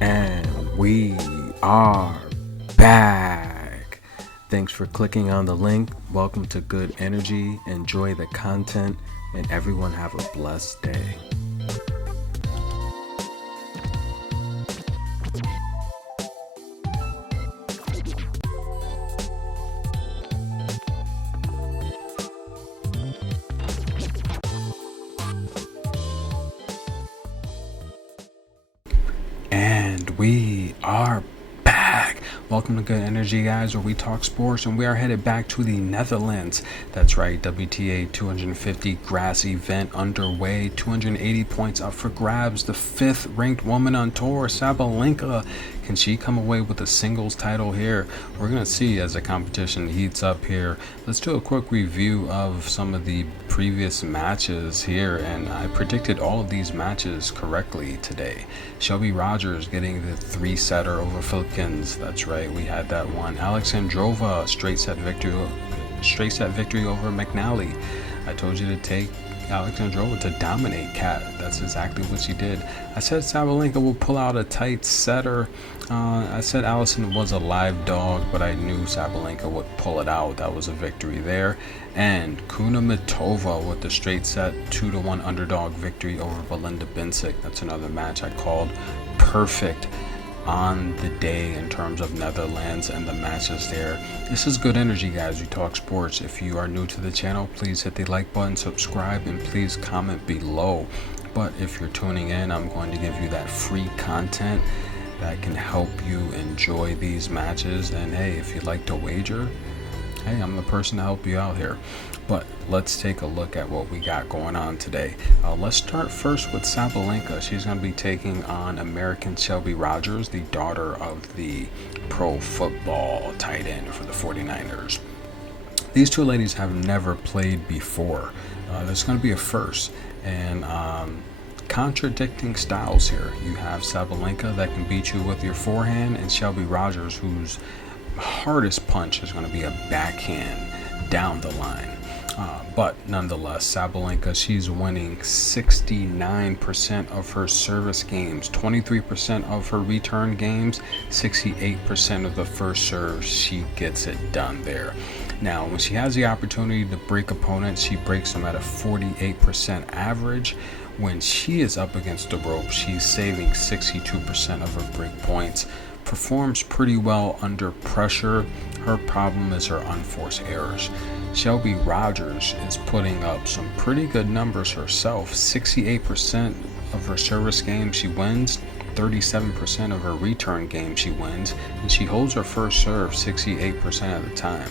And we are back. Thanks for clicking on the link. Welcome to Good Energy. Enjoy the content, and everyone have a blessed day. And we are back. Welcome to Good Energy, guys, where we talk sports, and we are headed back to the Netherlands. That's right, WTA 250 grass event underway. 280 points up for grabs. The 5th ranked woman on tour, Sabalenka. Can she come away with a singles title here? We're going to see as the competition heats up here. Let's do a quick review of some of the previous matches here, and I predicted all of these matches correctly today. Shelby Rogers getting the 3-setter over Filkins. That's right, we had that one. Alexandrova straight set victory over McNally. I told you to take Alexandrova to dominate Kat. That's exactly what she did. I said Sabalenka will pull out a tight setter. I said Allison was a live dog, but I knew Sabalenka would pull it out. That was a victory there. And Kudermetova with the straight set 2-1 underdog victory over Belinda Bencic. That's another match I called perfect on the day in terms of Netherlands and the matches there. This is Good Energy, guys. We talk sports. If you are new to the channel, please hit the like button, subscribe, and please comment below. But if you're tuning in, I'm going to give you that free content that can help you enjoy these matches. And hey, if you'd like to wager, hey, I'm the person to help you out here. But let's take a look at what we got going on today. Let's start first with Sabalenka. She's going to be taking on American Shelby Rogers, the daughter of the pro football tight end for the 49ers. These two ladies have never played before. There's going to be a first. And contradicting styles here. You have Sabalenka that can beat you with your forehand, and Shelby Rogers, whose hardest punch is going to be a backhand down the line. But nonetheless, Sabalenka, she's winning 69% of her service games, 23% of her return games, 68% of the first serve. She gets it done there. Now, when she has the opportunity to break opponents, she breaks them at a 48% average. When she is up against the rope, she's saving 62% of her break points. Performs pretty well under pressure. Her problem is her unforced errors. Shelby Rogers is putting up some pretty good numbers herself. 68% of her service games she wins, 37% of her return games she wins, and she holds her first serve 68% of the time.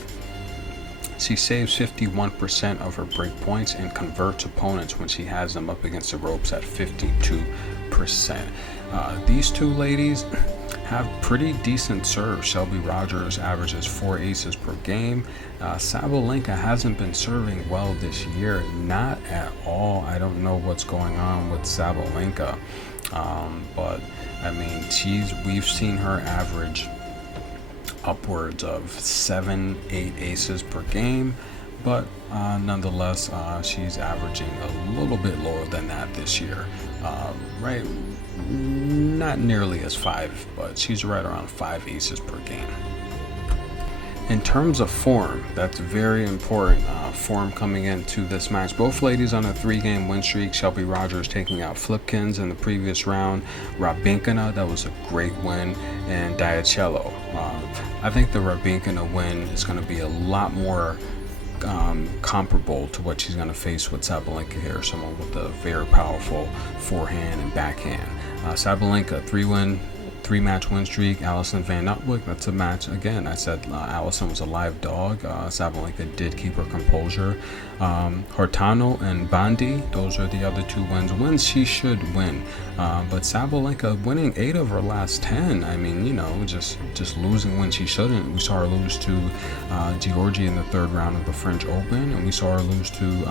She saves 51% of her break points and converts opponents when she has them up against the ropes at 52%. These two ladies have pretty decent serves. Shelby Rogers averages 4 aces per game. Sabalenka hasn't been serving well this year, not at all. I don't know what's going on with Sabalenka, but I mean, we've seen her average upwards of 7-8 aces per game, but nonetheless, she's averaging a little bit lower than that this year. Right, not nearly as 5, but she's right around 5 aces per game. In terms of form, that's very important. Form coming into this match. Both ladies on a 3-game win streak. Shelby Rogers taking out Flipkins in the previous round. Rabinkina, that was a great win. And Diacello. I think the Rabinkina win is going to be a lot more comparable to what she's going to face with Sabalenka here. Someone with a very powerful forehand and backhand. Sabalenka, 3-match win streak. Allison Van Utwick, that's a match. Again, I said Allison was a live dog. Sabalenka did keep her composure. Hortano and Bandi, those are the other 2 wins she should win. But Sabalenka winning 8 of her last 10. I mean, you know, just losing when she shouldn't. We saw her lose to Giorgi in the 3rd round of the French Open, and we saw her lose to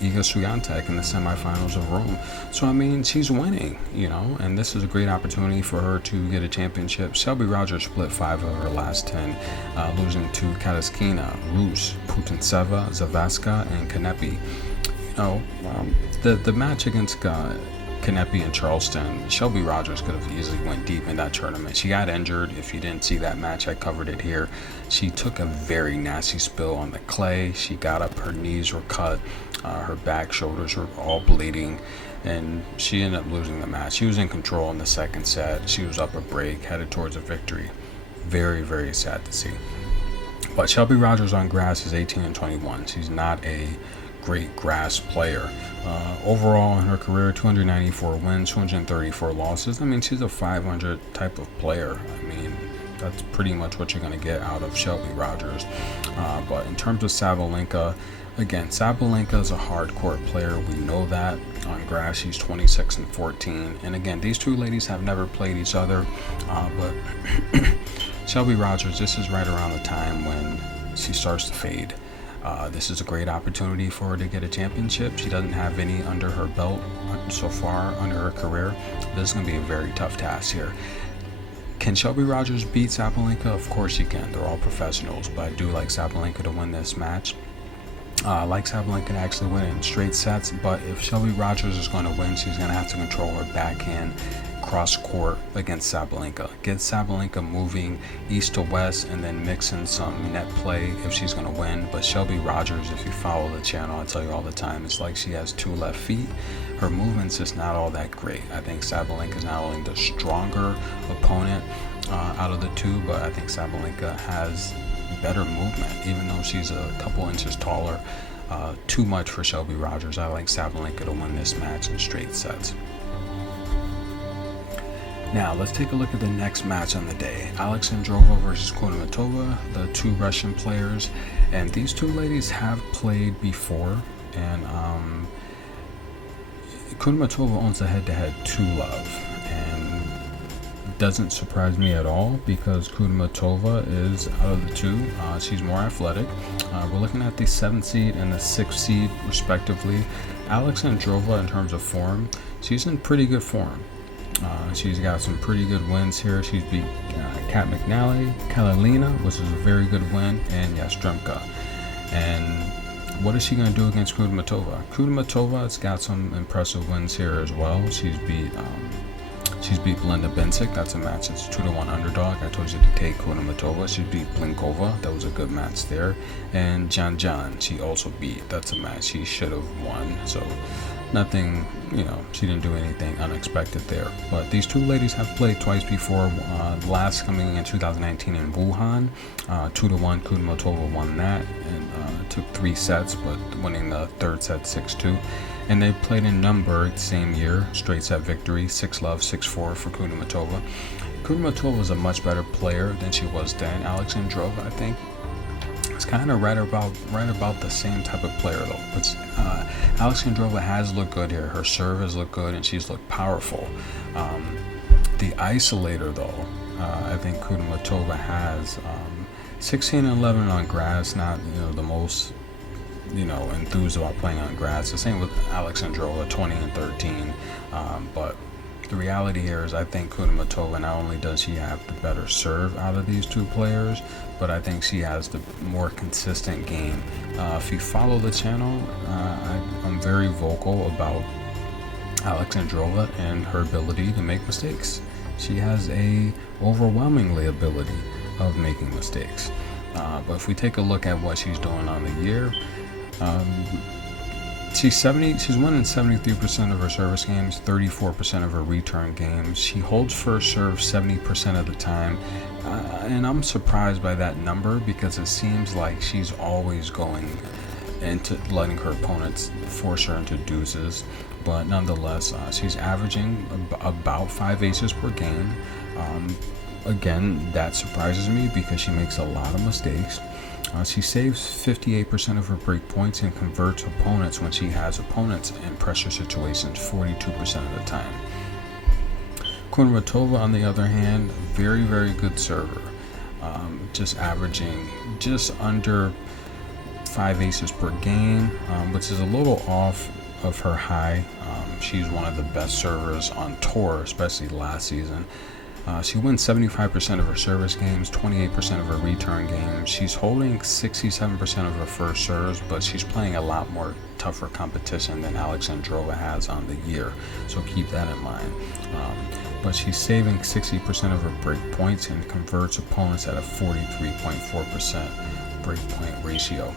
Iga Swiatek in the semifinals of Rome. So, I mean, she's winning, you know, and this is a great opportunity for her to get a championship. Shelby Rogers split 5 of her last 10, losing to Kataskina, Rus, Putintseva, Zavaska, and Kanepi. You know, the match against Kanepi and Charleston, Shelby Rogers could have easily went deep in that tournament. She got injured. If you didn't see that match, I covered it here. She took a very nasty spill on the clay. She got up, her knees were cut, her back, shoulders were all bleeding, and she ended up losing the match. She was in control in the second set. She was up a break, headed towards a victory. Very, very sad to see. But Shelby Rogers on grass is 18-21. She's not a great grass player. Overall in her career, 294 wins, 234 losses. I mean, she's a 500 type of player. I mean, that's pretty much what you're going to get out of Shelby Rogers. But in terms of Sabalenka, again, Sabalenka is a hard court player. We know that. On grass, she's 26-14. And again, these two ladies have never played each other. But Shelby Rogers, this is right around the time when she starts to fade. This is a great opportunity for her to get a championship. She doesn't have any under her belt so far under her career. This is going to be a very tough task here. Can Shelby Rogers beat Sabalenka? Of course she can. They're all professionals, but I do like Sabalenka to win this match. I like Sabalenka to actually win in straight sets, but if Shelby Rogers is going to win, she's going to have to control her backhand cross court against Sabalenka. Get Sabalenka moving east to west and then mix in some net play if she's going to win. But Shelby Rogers, if you follow the channel, I tell you all the time, it's like she has two left feet. Her movement's just not all that great. I think Sabalenka is not only the stronger opponent out of the two, but I think Sabalenka has better movement, even though she's a couple inches taller. Too much for Shelby Rogers. I like Sabalenka to win this match in straight sets. Now, let's take a look at the next match on the day. Alexandrova versus Kudermetova, the two Russian players. And these two ladies have played before. And Kudermetova owns a head-to-head 2-love. And it doesn't surprise me at all because Kudermetova is, out of the two, she's more athletic. We're looking at the 7th seed and the 6th seed, respectively. Alexandrova, in terms of form, she's in pretty good form. She's got some pretty good wins here. She's beat Kat McNally, Kalinina, which is a very good win, and Yastremka. And what is she going to do against Kudermetova? Kudermetova's got some impressive wins here as well. She's beat Belinda Bencic. That's a match that's 2-1 underdog. I told you to take Kudermetova. She beat Plinkova. That was a good match there. And John, she also beat. That's a match she should have won. So nothing, she didn't do anything unexpected there. But these two ladies have played twice before. Last coming in 2019 in Wuhan, 2-1. Kudermetova won that and took 3 sets, but winning the 3rd set 6-2. And they played in Nuremberg the same year, straight set victory, 6-love, 6-4 for Kudermetova. Kudermetova was a much better player than she was then. Alexandrova, I think, is kind of right about the same type of player though. But Alexandrova has looked good here. Her serve has looked good and she's looked powerful. The isolator though, I think Kudermetova has 16-11 on grass, not the most enthused about playing on grass. The same with Alexandrova, 20-13. But the reality here is I think Kudermetova, not only does she have the better serve out of these two players, but I think she has the more consistent game. If you follow the channel, I'm very vocal about Alexandrova and her ability to make mistakes. She has a overwhelmingly ability of making mistakes. But if we take a look at what she's doing on the year, she's winning 73% of her service games, 34% of her return games. She holds first serve 70% of the time, and I'm surprised by that number because it seems like she's always going into letting her opponents force her into deuces. But nonetheless, she's averaging about 5 aces per game. Again, that surprises me because she makes a lot of mistakes. She saves 58% of her break points and converts opponents when she has opponents in pressure situations 42% of the time. Kudermetova, on the other hand, very, very good server. Just averaging just under 5 aces per game, which is a little off of her high. She's one of the best servers on tour, especially last season. She wins 75% of her service games, 28% of her return games. She's holding 67% of her first serves, but she's playing a lot more tougher competition than Alexandrova has on the year, so keep that in mind. But she's saving 60% of her break points and converts opponents at a 43.4% break point ratio.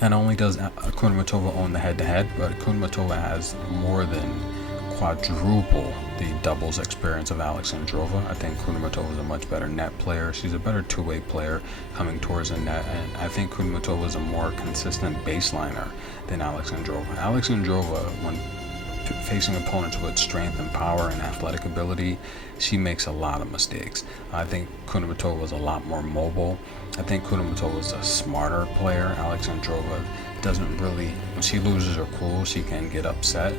Not only does Kudermetova own the head-to-head, but Kudermetova has more than quadruple the doubles experience of Alexandrova. I think Kudermetova is a much better net player. She's a better two-way player coming towards the net, and I think Kudermetova is a more consistent baseliner than Alexandrova. Alexandrova, when facing opponents with strength and power and athletic ability, she makes a lot of mistakes. I think Kudermetova is a lot more mobile. I think Kudermetova is a smarter player. Alexandrova doesn't really, when she loses her cool, she can get upset.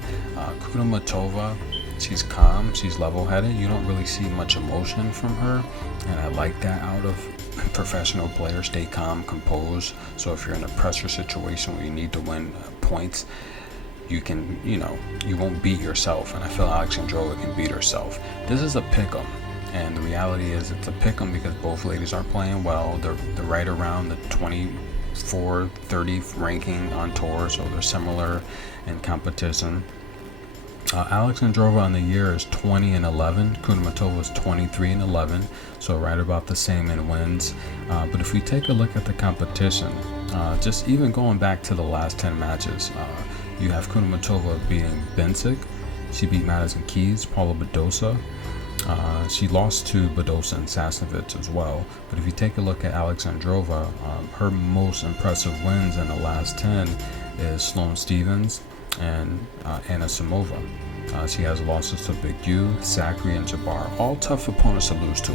Kudermetova, she's calm, she's level-headed. You don't really see much emotion from her, and I like that out of professional players. Stay calm, composed. So if you're in a pressure situation where you need to win points, you can, you won't beat yourself, and I feel Alexandrova can beat herself. This is a pick'em, and the reality is it's a pick'em because both ladies are playing well. They're right around the 24-30 ranking on tour, so they're similar in competition. Alexandrova on the year is 20-11. Kudermetova is 23-11, so right about the same in wins. But if we take a look at the competition, just even going back to the last 10 matches, you have Kudermetova beating Bencic. She beat Madison Keys, Paula Badosa. She lost to Badosa and Sasnovich as well. But if you take a look at Alexandrova, her most impressive wins in the last 10 is Sloane Stephens and Anna Samova. She has losses to Big U, Zachary, and Jabbar. All tough opponents to lose to.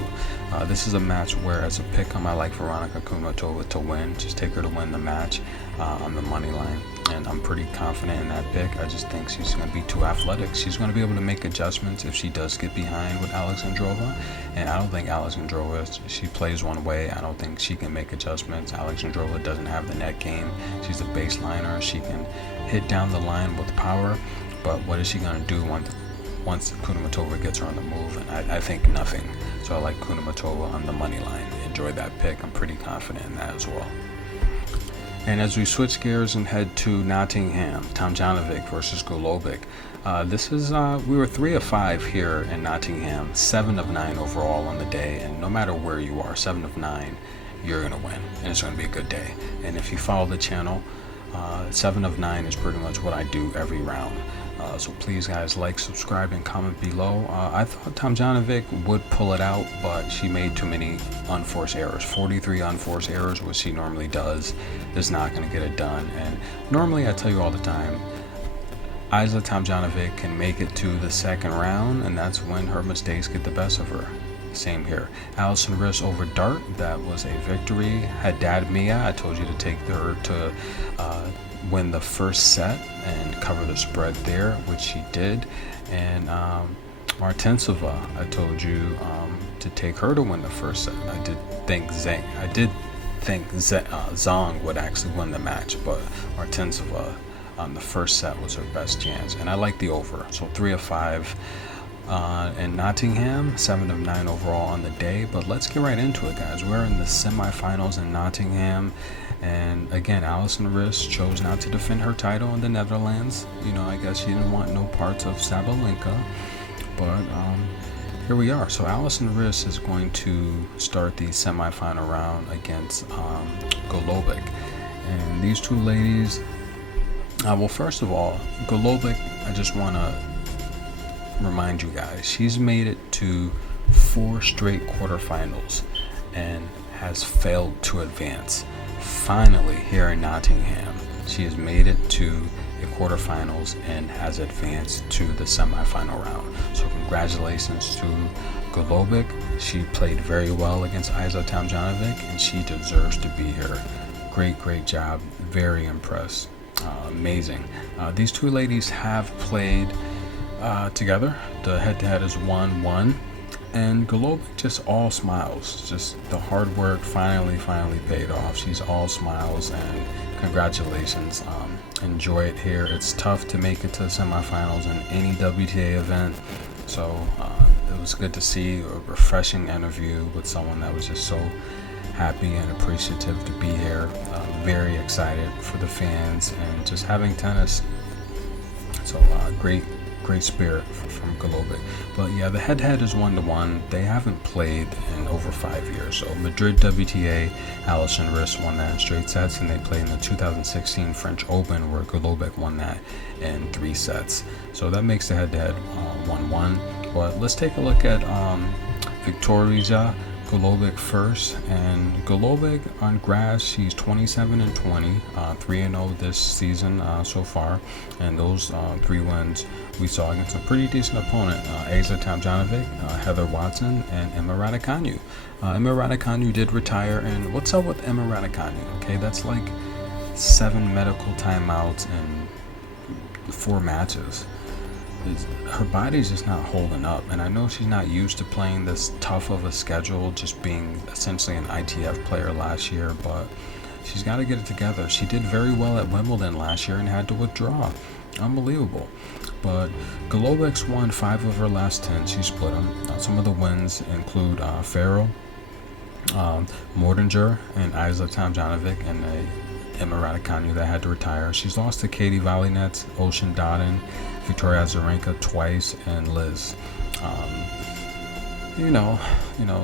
This is a match where, as a pick-em, I like Veronika Kudermetova to win. Just take her to win the match on the money line. And I'm pretty confident in that pick. I just think she's going to be too athletic. She's going to be able to make adjustments if she does get behind with Alexandrova. And I don't think Alexandrova, she plays one way. I don't think she can make adjustments. Alexandrova doesn't have the net game. She's a baseliner. She can hit down the line with power. But what is she going to do once Kudermetova gets her on the move? And I think nothing. So I like Kudermetova on the money line. Enjoy that pick. I'm pretty confident in that as well. And as we switch gears and head to Nottingham, Tomljanovic versus Golubic. This is, we were 3 of 5 here in Nottingham, 7 of 9 overall on the day. And no matter where you are, 7 of 9, you're going to win. And it's going to be a good day. And if you follow the channel, 7 of 9 is pretty much what I do every round. So please, guys, like, subscribe, and comment below. I thought Tomljanovic would pull it out, but she made too many unforced errors. 43 unforced errors, which she normally does, is not going to get it done. And normally, I tell you all the time, Ajla Tomljanovic can make it to the second round, and that's when her mistakes get the best of her. Same here. Alison Riske over Dart, that was a victory. Haddad Maia, I told you to take her to win the first set and cover the spread there, which she did. And Martincova, I told you to take her to win the first set. I did think Zhang would actually win the match, but Martincova on the first set was her best chance. And I like the over, so 3 of 5. In Nottingham, 7 of 9 overall on the day. But let's get right into it, guys. We're in the semifinals in Nottingham, and again, Alison Riske chose not to defend her title in the Netherlands. I guess she didn't want no parts of Sabalenka, but here we are. So Alison Riske is going to start the semifinal round against Golubic, and these two ladies, well, first of all, Golubic, I just want to remind you guys, she's made it to 4 straight quarterfinals and has failed to advance. Finally, here in Nottingham, she has made it to the quarterfinals and has advanced to the semifinal round. So congratulations to Golubic. She played very well against Ajla Tomljanovic, and she deserves to be here. Great job. Very impressed. Amazing. These two ladies have played together. The head-to-head is 1-1, and Golubic just all smiles. Just the hard work finally paid off. She's all smiles, and congratulations. Enjoy it here. It's tough to make it to the semifinals in any WTA event, so it was good to see a refreshing interview with someone that was just so happy and appreciative to be here. Very excited for the fans and just having tennis. So great spirit from Golubic. But yeah, the head-to-head is 1-1. They haven't played in over 5 years. So Madrid WTA, Alison Riske won that in straight sets, and they played in the 2016 French Open where Golubic won that in 3 sets. So that makes the head-to-head 1-1. But let's take a look at Tereza. Golubic first, and Golubic on grass, she's 27-20, 3-0 this season so far, and those 3 wins we saw against a pretty decent opponent, Asa Tomljanovic, Heather Watson, and Emma Raducanu. Emma Raducanu did retire, and what's up with Emma Raducanu? Okay, that's like 7 medical timeouts and 4 matches. Her body's just not holding up, and I know she's not used to playing this tough of a schedule, just being essentially an ITF player last year, but she's got to get it together. She did very well at Wimbledon last year and had to withdraw. Unbelievable. But Golubic's won 5 of her last 10. She split them. Some of the wins include Farrell, Mordinger, and Isla Tomljanovic, and Emma Raducanu that had to retire. She's lost to Katie Valinets, Ocean Dodden, Victoria Azarenka twice, and Liz.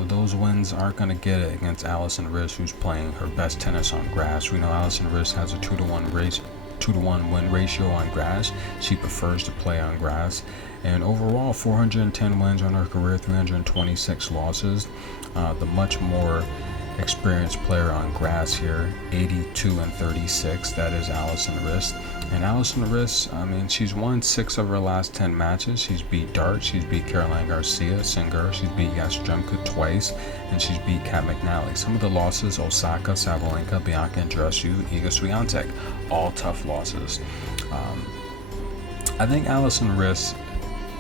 Those wins aren't going to get it against Alison Riske, who's playing her best tennis on grass. We know Alison Riske has a 2-to-1 win ratio on grass. She prefers to play on grass. And overall, 410 wins on her career, 326 losses. The much more experienced player on grass here, 82-36. That is Alison Riske. And Alison Riske, she's won 6 of her last 10 matches. She's beat Dart, she's beat Caroline Garcia, Singer, she's beat Yastremka twice, and she's beat Kat McNally. Some of the losses: Osaka, Sabalenka, Bianca Andreescu, Iga Swiatek, all tough losses. I think Alison Riske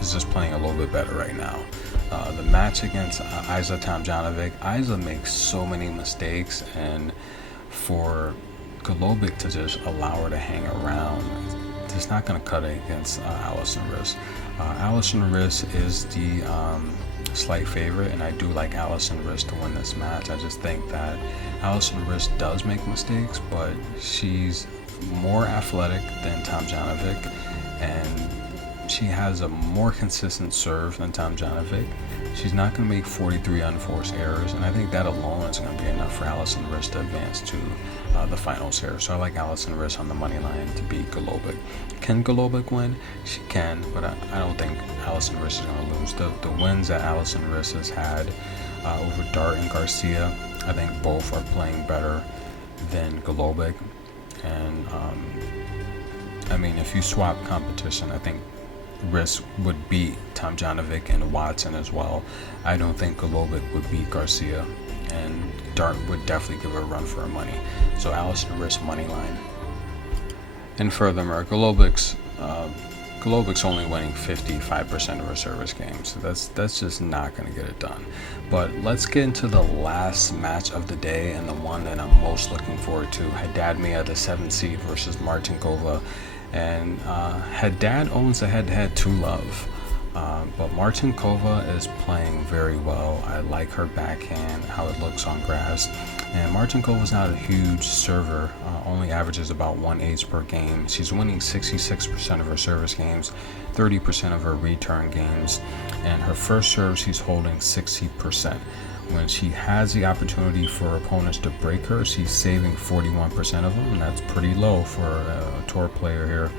is just playing a little bit better right now. The match against Isla Tomljanovic, Isla makes so many mistakes, and for Golubic to just allow her to hang around, it's not going to cut it against Alison Riske. Alison Riske is the slight favorite, and I do like Alison Riske to win this match. I just think that Alison Riske does make mistakes, but she's more athletic than Tomljanovic, and she has a more consistent serve than Tomljanovic. She's not going to make 43 unforced errors, and I think that alone is going to be enough for Alison Riske to advance to the finals here. So I like Alison Riske on the money line to beat Golubic. Can Golubic win? She can, but I don't think Alison Riske is going to lose. The wins that Alison Riske has had over Dart and Garcia, I think both are playing better than Golubic. And if you swap competition, I think Riske would beat Tomljanovic and Watson as well. I don't think Golubic would beat Garcia, and Dart would definitely give her a run for her money. So Alison Riske money line. And furthermore, Golubic's only winning 55% of her service games. So that's just not going to get it done. But let's get into the last match of the day, and the one that I'm most looking forward to: Haddad Maia, the 7th seed, versus Martincova. And Haddad owns the head-to-head 2-love, but Martincova is playing very well. I like her backhand, how it looks on grass. And Martinkova's not a huge server, only averages about 1 ace per game. She's winning 66% of her service games, 30% of her return games, and her first serve she's holding 60%. When she has the opportunity for opponents to break her, she's saving 41% of them, and that's pretty low for a tour player here.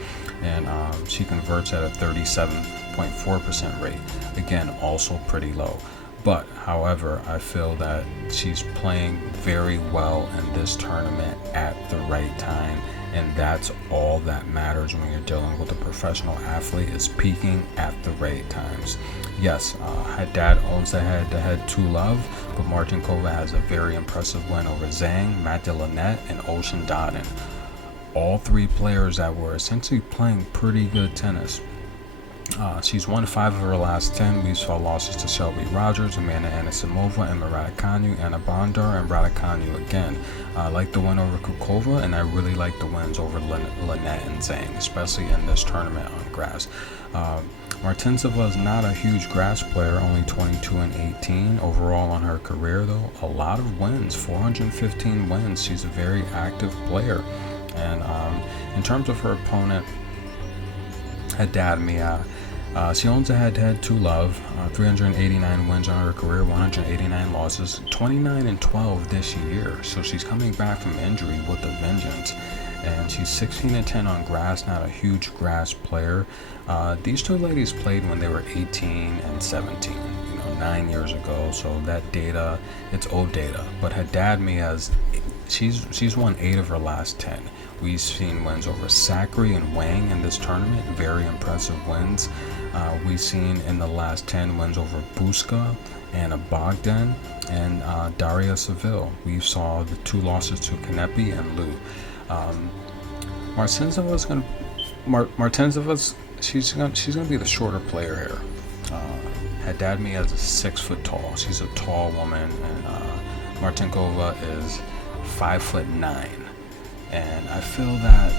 And she converts at a 37.4% rate. Again, also pretty low. But, however, I feel that she's playing very well in this tournament at the right time, and that's all that matters when you're dealing with a professional athlete, is peaking at the right times. Yes, Haddad owns the head-to-head 2-love, but Martincova has a very impressive win over Zhang, Matt Delanet, and Ocean Dodden. All 3 players that were essentially playing pretty good tennis. She's won 5 of her last 10. We saw losses to Shelby Rogers, Amanda Anisimova, Emma Raducanu, Anna Bondar, and Raducanu again. I like the win over Kukova, and I really like the wins over Lynette and Zhang, especially in this tournament on grass. Martincova is not a huge grass player, only 22 and 18 overall on her career, though. A lot of wins, 415 wins. She's a very active player. And in terms of her opponent, Haddad Maia, she owns a head-to-head to love, 389 wins on her career, 189 losses, 29 and 12 this year. So she's coming back from injury with a vengeance. And she's 16 and 10 on grass, not a huge grass player. These two ladies played when they were 18 and 17, 9 years ago. So that data, it's old data. But Haddad Maia's, she's won 8 of her last 10. We've seen wins over Sakari and Wang in this tournament, very impressive wins. We've seen in the last 10 wins over Buska and Bogdan and Daria Seville. We saw the 2 losses to Kanepi and Liu. Martinzova's she's gonna be the shorter player here. Haddad Maia is 6 foot tall. She's a tall woman, and Martincova is 5'9", and I feel that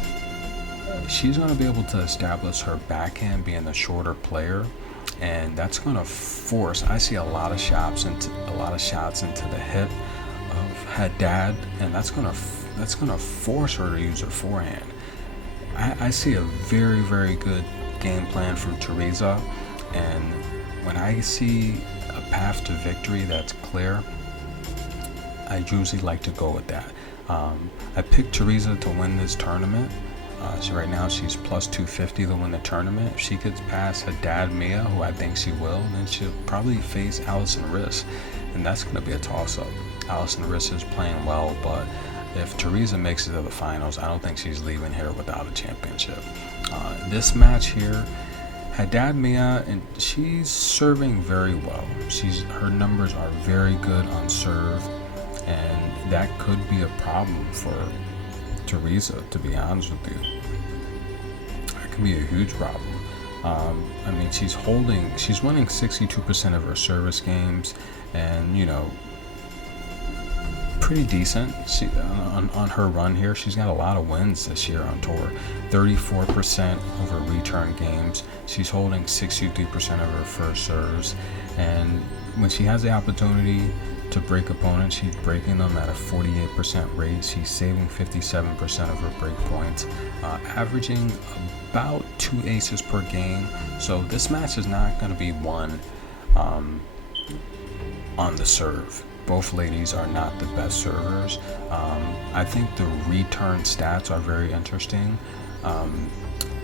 she's gonna be able to establish her backhand being the shorter player, and that's gonna force. I see a lot of shots into the hip of Haddad, and that's gonna force her to use her forehand. I see a very, very good game plan from Tereza, and when I see a path to victory that's clear, I usually like to go with that. I picked Tereza to win this tournament. Right now she's plus 250 to win the tournament. If she gets past Haddad Maia, who I think she will, then she'll probably face Alison Riske, and that's going to be a toss-up. Alison Riske is playing well, but if Tereza makes it to the finals, I don't think she's leaving here without a championship. This match here, Haddad Maia, and she's serving very well. Her numbers are very good on serve, and that could be a problem for Tereza, to be honest with you. That could be a huge problem. I mean, she's winning 62% of her service games, and pretty decent. On her run here, she's got a lot of wins this year on tour. 34% of her return games. She's holding 63% of her first serves, and when she has the opportunity to break opponents, she's breaking them at a 48% rate. She's saving 57% of her break points, averaging about 2 aces per game. So this match is not going to be won on the serve. Both ladies are not the best servers. I think the return stats are very interesting.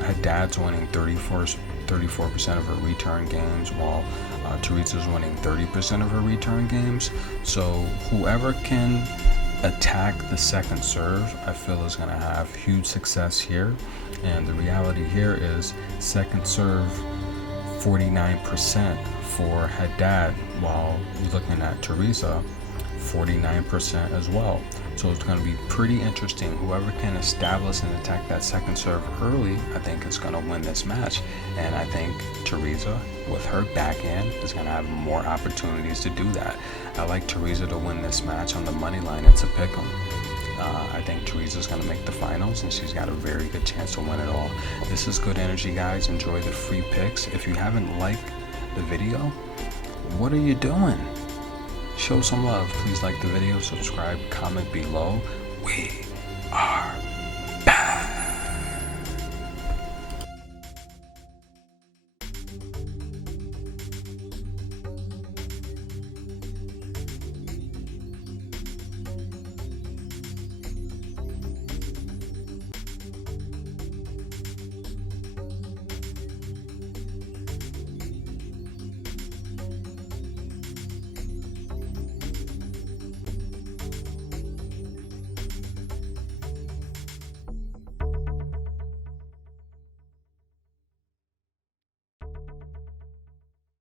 Haddad's winning 34% of her return games, while Tereza's winning 30% of her return games. So whoever can attack the second serve, I feel is going to have huge success here. And the reality here is second serve 49% for Haddad, while you're looking at Tereza, 49% as well. So it's going to be pretty interesting. Whoever can establish and attack that second serve early, I think is going to win this match. And I think Tereza, with her backhand, is going to have more opportunities to do that. I like Tereza to win this match on the money line. It's a pick 'em. I think Tereza's going to make the finals, and she's got a very good chance to win it all. This is good energy, guys. Enjoy the free picks. If you haven't liked the video, what are you doing? Show some love. Please like the video, subscribe, comment below. We are